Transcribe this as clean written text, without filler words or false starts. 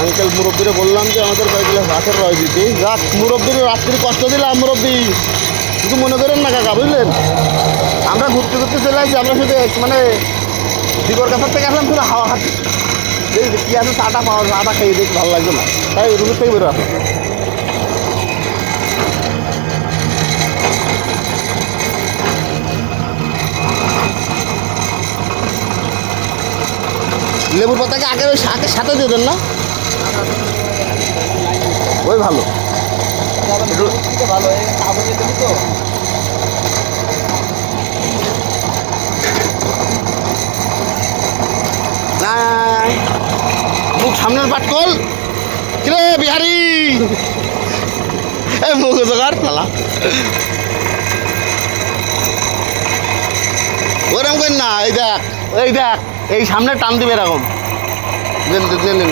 Uncle মুরব্বীরে বললাম যে আমাদের কয়েক গ্লাস রাতের রয় দিতে। যাক, মুরব্বীর রাত্রি কষ্ট দিলাম মুরব্বী, কিছু মনে করেন না কাকা, বুঝলেন? আমরা ঘুরতে ঘুরতে চলে আসছি, আমরা শুধু মানে দিগর কাছার থেকে আসলাম শুধু হাওয়া খাচ্ছি। এই কী আছে, চাটা পাওয়া, চাটা খেয়ে দেখি ভালো লাগবে না, তাই রুমের থেকে বেরো আসো। লেবুর পাতাকে আগে ওই শাকের সাথে দিয়ে দেন না, ওই ভালো। ভালো তো মুখ সামনের পাটকল, কিরে বিহারি, এই মুখ জোগাড় শালা, ওরকম করেন না। এই দেখ, এই দেখ, এই সামনে টান দিবে এরকম, দেন দেন দেন।